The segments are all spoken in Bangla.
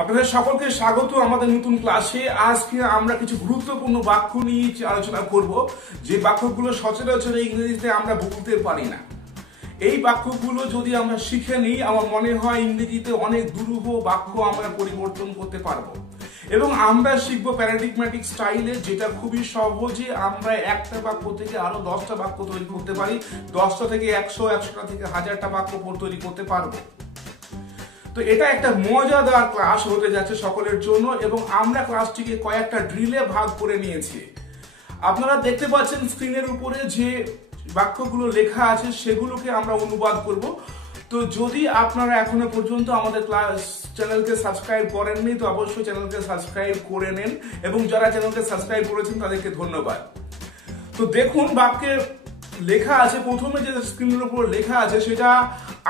আপনাদের সকলকে স্বাগত আমাদের নতুন ক্লাসে। আজকে আমরা কিছু গুরুত্বপূর্ণ বাক্য নিয়ে আলোচনা করব, যে বাক্যগুলো সচরাচর ইংরেজিতে আমরা বলতে পারি না। এই বাক্যগুলো যদি আমরা শিখে নিই, আমার মনে হয় ইংরেজিতে অনেক দুরূহ বাক্য আমরা পরিবর্তন করতে পারবো। এবং আমরা শিখবো প্যারাডিগম্যাটিক স্টাইলে, যেটা খুবই সহজে আমরা একটা বাক্য থেকে আরো 10টা বাক্য তৈরি করতে পারি। 10টা থেকে 100, 100টা থেকে 1000টা বাক্য তৈরি করতে পারবো। তো এটা একটা মজাদার ক্লাস হতে যাচ্ছে সকলের জন্য, এবং আমরা ক্লাসটিকে কয়েকটা ড্রিলে ভাগ করে নিয়েছি। আপনারা দেখতে পাচ্ছেন স্ক্রিনের উপরে যে বাক্যগুলো লেখা আছে সেগুলোকে আমরা অনুবাদ করব। তো যদি আপনারা এখনো পর্যন্ত আমাদের ক্লাস চ্যানেলকে সাবস্ক্রাইব করেননি, তো অবশ্যই চ্যানেলকে সাবস্ক্রাইব করে নেন, এবং যারা চ্যানেলকে সাবস্ক্রাইব করেছেন তাদেরকে ধন্যবাদ। তো দেখুন বাক্যে লেখা আছে, প্রথমে যে স্ক্রিনের উপর লেখা আছে সেটা,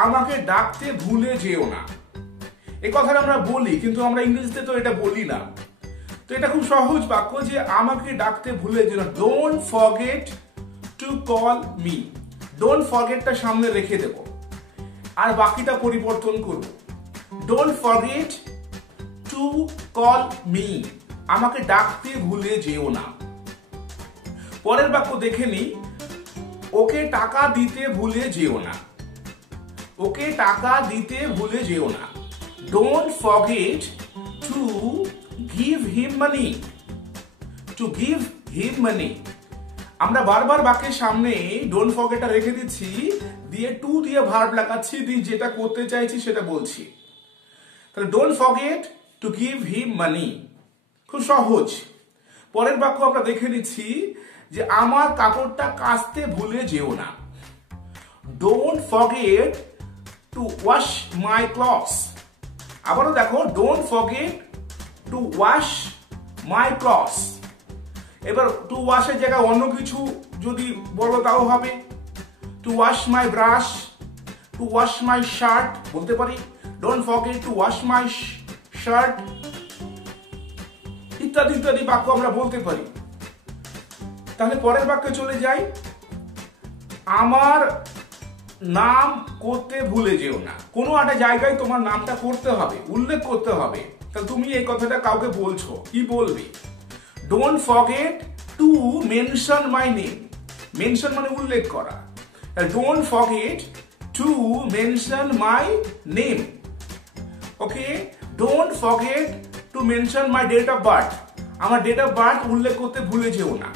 আমাকে ডাকতে ভুলে যেও না। এই কথাটা আমরা বলি, কিন্তু আমরা ইংরেজিতে তো এটা বলি না। তো এটা খুব সহজ বাক্য, যে আমাকে ডাকতে ভুলে যেও না। Don't forget to call me. Don't ফরগেটটা সামনে রেখে দেব, আর বাকিটা পরিবর্তন করব। Don't forget to call me, আমাকে ডাকতে ভুলে যেও না। পরের বাক্য দেখে নি, ওকে টাকা দিতে ভুলে যেও না। ওকে টাকা দিতে ভুলে যেও না। Don't forget to give him money. To give him money. আমরা বারবার বাক্যের সামনে ডোন্ট ফরগেটটা রেখে দিচ্ছি, দিয়ে টু দিয়ে ভার্ব লাগাচ্ছি, দিয়ে যেটা করতে চাইছি সেটা বলছি। তাহলে don't forget to give him money, খুব সহজ। পরের বাক্য আমরা দেখে নিচ্ছি, যে আমার কাপড়টা কাচতে ভুলে যেও না। Don't forget two wash my clothes. আবারও দেখো, don't forget two wash my clothes. এবার টু ওয়াশের জায়গায় অন্য কিছু যদি বলো তাও হবে। Two wash my brush, two wash my shirt বলতে পারি। Don't forget two wash my shirt, ইত্যাদি ইত্যাদি বাক্য আমরা বলতে পারি। তাহলে পরের বাক্যে চলে যাই, আমার নাম করতে ভুলে যেও না। কোনো একটা জায়গায় তোমার নামটা করতে হবে, উল্লেখ করতে হবে। তা তুমি এই কথাটা কাউকে বলছো, কি বলবে? Don't forget to mention my name. Mention মানে উল্লেখ করা। Don't forget to mention my name. Okay, don't forget to mention my date of birth. আমার ডেট অফ বার্থ উল্লেখ করতে ভুলে যেও না।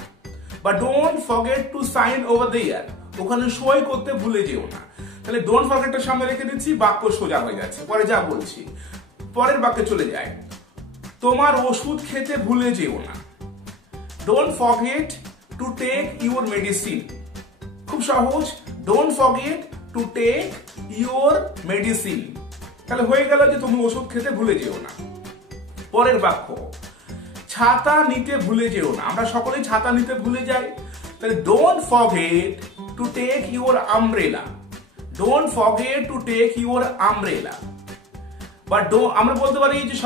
বা don't forget to sign over there, ওখানে সই করতে ভুলে যেও না। তাহলে ডোন্ট ফরগেটটা সামনে রেখে দিচ্ছি, বাক্য সোজা হয়ে যাচ্ছে। পরে যা বলছি, পরের বাক্যে চলে যায়, তোমার ওষুধ খেতে ভুলে যেও না। Don't forget to take your medicine. খুব সহজ, don't forget to take your medicine. তাহলে হয়ে গেল যে তুমি ওষুধ খেতে ভুলে যেও না। পরের বাক্য, ছাতা নিতে ভুলে যেও না। আমরা সকলেই ছাতা নিতে ভুলে যাই। তাহলে don't forget to take your umbrella. Don't forget to take your umbrella. বা আমরা বলতে পারি যে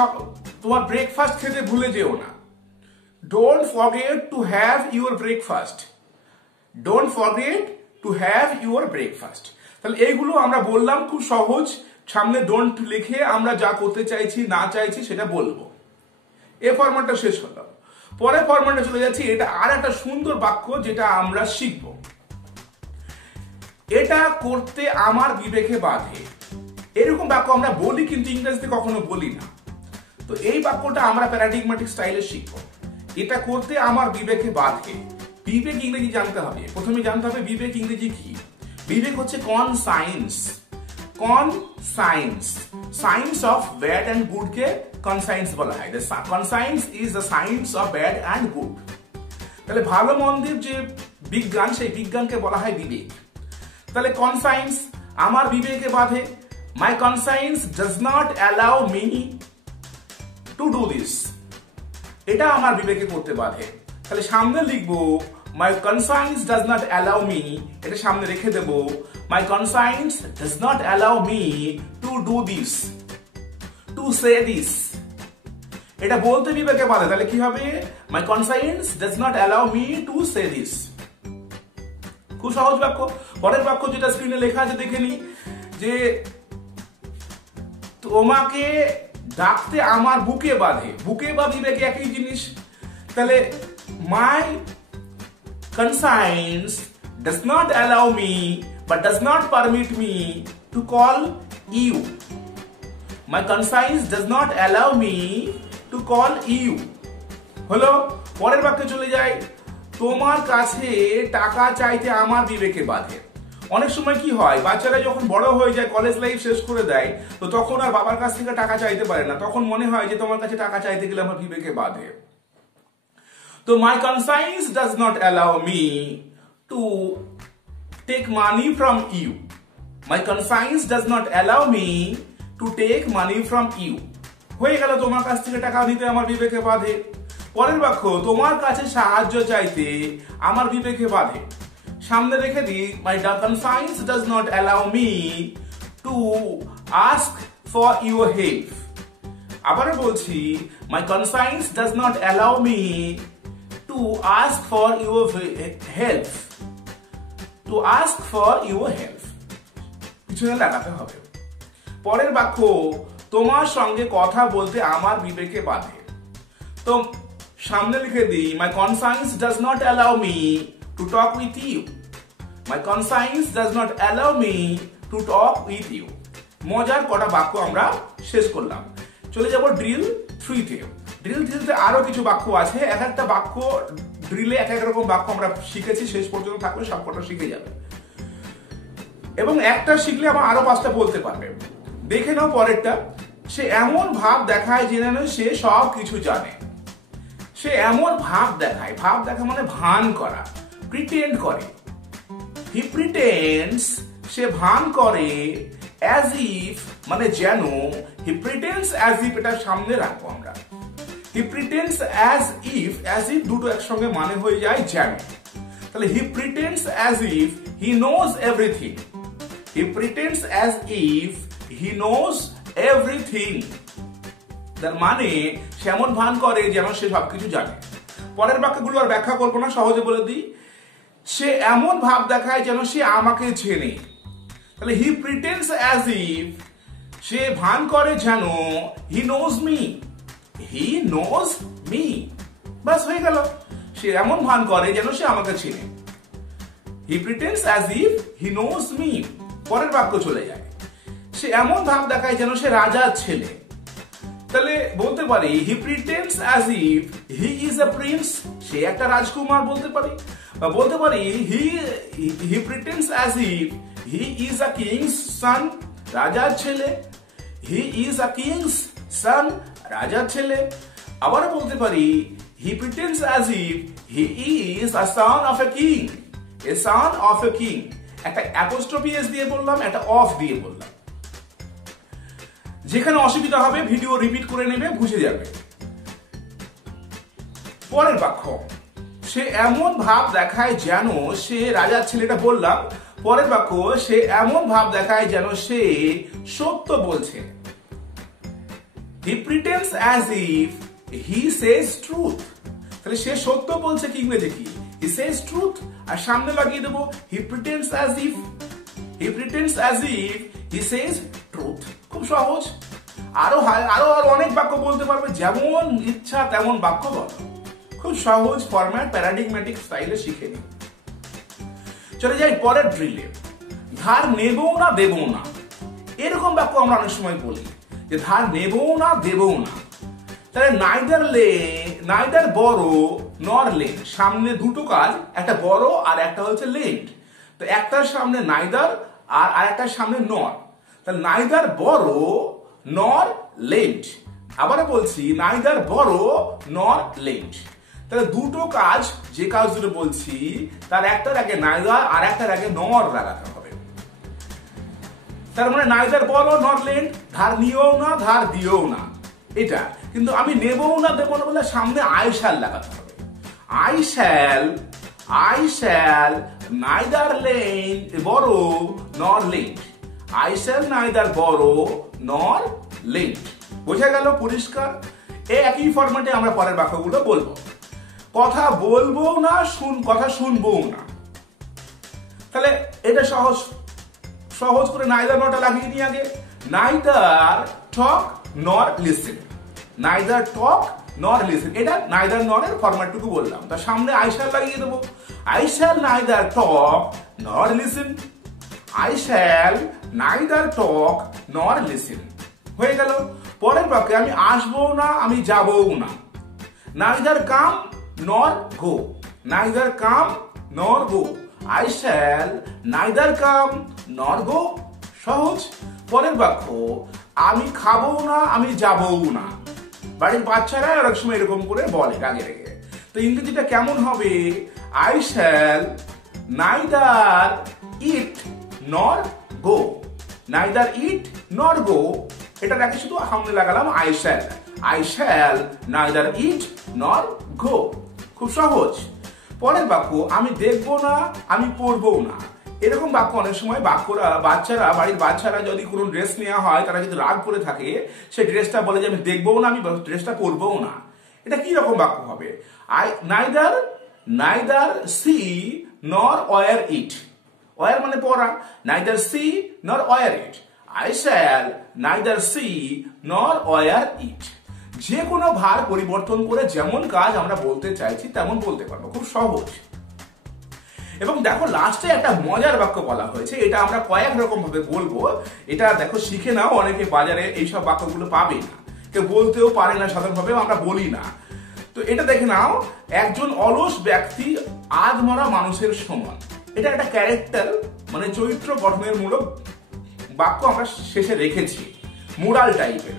তোমার ব্রেকফাস্ট খেতে ভুলে যেও না। Don't forget to have your breakfast. Don't forget to have your breakfast. তাহলে এইগুলো আমরা বললাম, খুব সহজ। সামনে ডোন্ট লিখে আমরা যা করতে চাইছি না চাইছি সেটা বলবো। এ ফরম্যাটটা শেষ হলো। পরের ফরম্যাটে চলে যাচ্ছি, এটা আর একটা সুন্দর বাক্য যেটা আমরা শিখব। এটা করতে আমার বিবেকে বাধে। এরকম বাক্য আমরা বলি, কিন্তু ইংরেজিতে কখনো বলি না। তো এই বাক্যটা আমরা প্যারাডিগম্যাটিক স্টাইলে শিখব। এটা করতে আমার বিবেকে বাধে। বিবেক ইংরেজি জানতে হবে। প্রথমে জানতে হবে বিবেক ইংরেজি কি। বিবেক হচ্ছে conscience. Conscience, science of bad and good K conscience বলা হয়। Conscience is the science of bad and good. তাহলে ভালো মন্দের যে বিজ্ঞান, সেই বিজ্ঞানকে বলা হয় বিবেক। তাহলে কনসায়েন্স, আমার বিবেকে বাধে। My conscience does not allow me to do this. এটা আমার বিবেকে করতে বাধে। তাহলে সামনে লিখবো, my conscience does not allow me, এটা সামনে রেখে দেব, my conscience does not allow me to do this, to say this. এটা বলতে বিবেকে বাধে। তাহলে কি হবে? My conscience does not allow me to say this. খুব সহজ বাক্য। পরের বাক্য যেটা স্ক্রিনে লেখা আছে দেখে নি, যে তোমাকে ডাকতে আমার বুকে বাঁধে, বুকে বা বিবেকে একই জিনিস। তাহলে মাই conscience does not allow me but does not permit me to call you. My conscience does not allow me to call you. হলো। পরের বাক্যে চলে যাই, তোমার কাছে টাকা চাইতে আমার বিবেকে বাঁধে। অনেক সময় কি হয়, বাচ্চারা যখন বড় হয়ে যায়, কলেজ লাইফ শেষ করে দেয়, তো তখন আর বাবার কাছ থেকে টাকা চাইতে পারে না, তখন মনে হয় যে তোমার কাছে টাকা চাইতে গেলে আমার বিবেকে বাঁধে। তো my conscience does not allow me to take money from you. My conscience does not allow me to take money from you. হয়ে গেল, তোমার কাছ থেকে টাকা নিতে আমার বিবেকে বাঁধে। পরের বাক্য, তোমার কাছে সাহায্য চাইতে আমার বিবেকে বাঁধে। সামনে রেখে দিই, my conscience does not allow me to ask for your help. আবারও বলছি, my conscience does not allow me to ask for your help. To ask for your help পিছনে লাগাতে হবে। পরের বাক্য, তোমার সঙ্গে কথা বলতে আমার বিবেকে বাঁধে। তো সামনে লিখে দিই, my conscience does not allow me to talk with you. My conscience does not allow me to talk with you. মজার কটা বাক্য আমরা শেষ করলাম। চলে যাব ড্রিল 3 তে। ড্রিল 3 তে আরো কিছু বাক্য আছে। এক একটা বাক্য ড্রিলে এক এক রকম বাক্য আমরা শিখেছি, শেষ পর্যন্ত থাকলে সবকটা শিখে যাবে এবং একটা শিখলে আবার আরো 5টা বলতে পারবে। দেখে নাও পরেরটা, সে এমন ভাব দেখায় যে যেন সে সব কিছু জানে। সে এমন ভাব দেখায়, ভাব দেখা মানে ভান করা, প্রিটেন্ড করে। হি প্রিটেন্ডস, সে ভান করে, অ্যাজ ইফ মানে যেন, হি প্রিটেন্ডস অ্যাজ ইফ, এটা সামনে রাখবো আমরা। হি প্রিটেন্ডস অ্যাজ ইফ দুটো একসঙ্গে মানে হয়ে যায় যেন। তাহলে he pretends as if he knows everything. He pretends as if he knows everything, তার মানে সে এমন ভান করে যেন সে সবকিছু জানে। পরের বাক্যগুলো আর ব্যাখ্যা করবো না, সহজে বলে দিই, সে এমন ভাব দেখায় যেন সে আমাকে চেনে। তাহলে হি প্রিটেন্ডস অ্যাজ ইফ, সে ভান করে যেন he knows me. He knows me, বাস হয়ে গেল। সে এমন ভান করে যেন সে আমাকে চেনে। He pretends as if he knows me. পরের বাক্য চলে যায়, সে এমন ভাব দেখায় যেন সে রাজার ছেলে। তাহলে বলতে পারি, he pretends as if he is a prince, সে একটা রাজকুমার বলতে পারি। বা বলতে পারি, he pretends as if he is a king's son, রাজার ছেলে। হি ইজ আ কিংস সন, রাজার ছেলে। আবার বলতে পারি, he pretends as if he is a son of a king, a son of a king. একটা অ্যাপোস্ট্রফি এস দিয়ে বললাম, একটা অফ দিয়ে বললাম। যেখানে অসুবিধা হবে ভিডিও রিপিট করে নেবে, বুঝে যাবে। পরের বাক্য, সে এমন ভাব দেখায় যেন সে রাজার ছেলেটা বললাম। পরের বাক্য, সে এমন ভাব দেখায় যেন সে সত্য বলছে। He pretends as if he says truth. তাহলে সে সত্য বলছে কি ইংরেজি কি? হি সেজ ট্রুথ। আর সামনে লাগিয়ে দেবো he pretends as if, he pretends as if he says truth. খুব সহজ। আরো আরো অনেক বাক্য বলতে পারবে, যেমন ইচ্ছা তেমন বাক্য বলো। খুব সহজ ফরম্যাট, প্যারাডিগম্যাটিক স্টাইলে শিখে নিই। চলে যাই পরের ড্রিলে। ধার নেবও না দেবও না, এরকম বাক্য আমরা অনেক সময় বলি যে ধার নেবও না দেবও না। তাহলে নাইদার বড় নর লেন্ড, সামনে দুটো কাজ, একটা বড় আর একটা হচ্ছে লেন্ড। তো একটার সামনে নাইদার আর আরেকটার সামনে নর। তাহলে নাইদার বড় নর লেন্ড। আবার বলছি, নাইদার বড় নর লেন্ড। তাহলে দুটো কাজ, যে কাজ দুটো বলছি তার একটার আগে নাইদার আর একটার আগে নর লাগাতে হবে। তার মানে নাইদার বড় নর লেন্ড, ধার নিও না ধার দিও না এটা। কিন্তু আমি নেবও না দেবো না বলে সামনে আই শ্যাল লাগাতে হবে। আই শ্যাল নাইদার লেন্ড বড় নর লেন্ড। আই শ্যাল নাইদার বড় নর লেন্ড। বোঝা গেল? পরিষ্কার? একই ফরম্যাটে আমরা পরের বাক্যগুলো বলবো। কথা বলবো না, কথা শুনবো না। তাহলে এটা সহজ করে নাইদার নটা লাগিয়ে নিই আগে। Neither talk nor listen, neither talk nor listen, এটা neither nor এর ফরম্যাটটুকু বললাম। তার সামনে I shall লাগিয়ে দেবো, I shall neither talk nor listen, I shall neither talk nor listen, হয়ে গেল। পরের বাক্যে আমি আসবো না, আমি যাবও না, neither come nor go, neither come nor go, I shall neither come nor go, সহজ। পরের বাক্য আমি খাবো না, আমি যাবও না, বাড়ির বাচ্চারা অনেক সময় এরকম করে বলে রাগে রেগে। তো ইংরেজিটা কেমন হবে? I shall neither eat nor go, neither eat nor go, এটা নাকি শুধু সামনে লাগালাম I shall neither eat nor go, খুব সহজ। পরের বাক্য আমি দেখবো না, আমি পরবো না, এরকম বাক্য অনেক সময় বাচ্চারা বাড়ির বাচ্চারা যদি কোনো ড্রেস নেওয়া হয়, তারা যদি রাগ করে থাকে, সেই ড্রেসটা বলে যে আমি দেখবো না, আমি ড্রেসটা পরবও না। এটা কি রকম বাক্য হবে? I neither see nor wear it, wear মানে পরা, neither see nor wear it, I shall neither see nor wear it, যে কোনো ভার পরিবর্তন করে যেমন কাজ আমরা বলতে চাইছি তেমন বলতে পারবো, খুব সহজ। এবং দেখো লাস্টে একটা মজার বাক্য বলা হয়েছে, এটা আমরা কয়েক রকম ভাবে বলবো, এটা দেখো শিখে নাও, অনেকে বাজারে এইসব বাক্যগুলো পাবে না, কেউ বলতেও পারে না সাধারণভাবে, আমরা বলি না। তো এটা দেখে নাও, একজন অলস ব্যক্তি আধমরা মানুষের সমান, এটা একটা ক্যারেক্টার মানে চরিত্র গঠনের মূলক বাক্য আমরা শেষে রেখেছি, মোরাল টাইপের।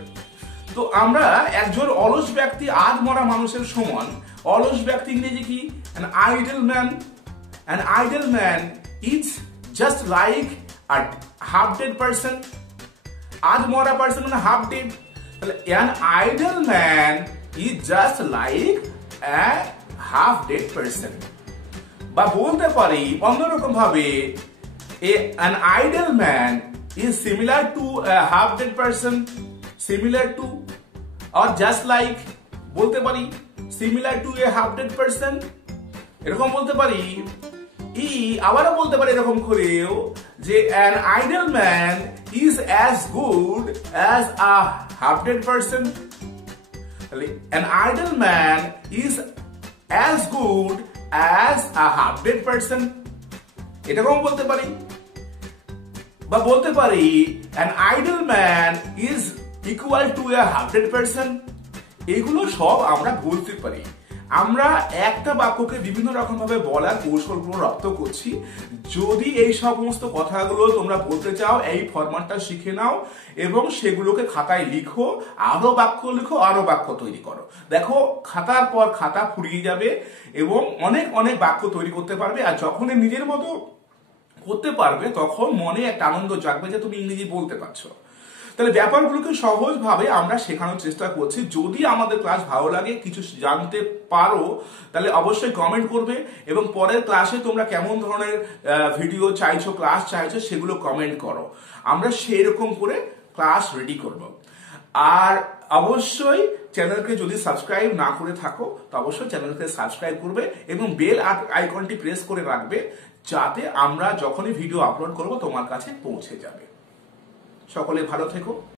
তো আমরা একজন অলস ব্যক্তি আধমরা মানুষের সমান, অলস ব্যক্তি ইংরেজি কি? an idle man, an idle man is just like a half dead person, আধমরা পারসন মানে হাফ ডেড, তাহলে an idle man is just like a half dead person। বা বলতে পারি অন্যরকম ভাবে, an idle man is similar to a half dead person, similar to or just like, বলতে পারি similar to a half dead person, এরকম বলতে পারি। আবারও বলতে পারি এরকম করেও যে an idle man is as good as a half dead person, তাহলে an idle man is as good as a half dead person, এরকম বলতে পারি। বা বলতে পারি an idle man is equal to a half dead person, এগুলো সব আমরা বলতে পারি। আমরা একটা বাক্যকে বিভিন্ন রকম ভাবে বলার কৌশলগুলো রপ্ত করছি। যদি এই সমস্ত কথাগুলো তোমরা বলতে চাও, এই ফরম্যাটটা শিখে নাও এবং সেগুলোকে খাতায় লিখো, আরো বাক্য লিখো, আরো বাক্য তৈরি করো। দেখো খাতার পর খাতা ফুরিয়ে যাবে এবং অনেক অনেক বাক্য তৈরি করতে পারবে। আর যখন নিজের মতো করতে পারবে তখন মনে একটা আনন্দ জাগবে যে তুমি ইংরেজি বলতে পারছো। তাহলে ব্যাপারগুলোকে সহজভাবে আমরা শেখানোর চেষ্টা করছি। যদি আমাদের ক্লাস ভালো লাগে, কিছু জানতে পারো, তাহলে অবশ্যই কমেন্ট করবে এবং পরের ক্লাসে তোমরা কেমন ধরনের ভিডিও চাইছো, ক্লাস চাইছো, সেগুলো কমেন্ট করো, আমরা সেই রকম করে ক্লাস রেডি করব। আর অবশ্যই চ্যানেলকে যদি সাবস্ক্রাইব না করে থাকো তো অবশ্যই চ্যানেলকে সাবস্ক্রাইব করবে এবং বেল আইকনটি প্রেস করে রাখবে, যাতে আমরা যখনই ভিডিও আপলোড করব তোমার কাছে পৌঁছে যাবে। সকলে ভালো থেকো।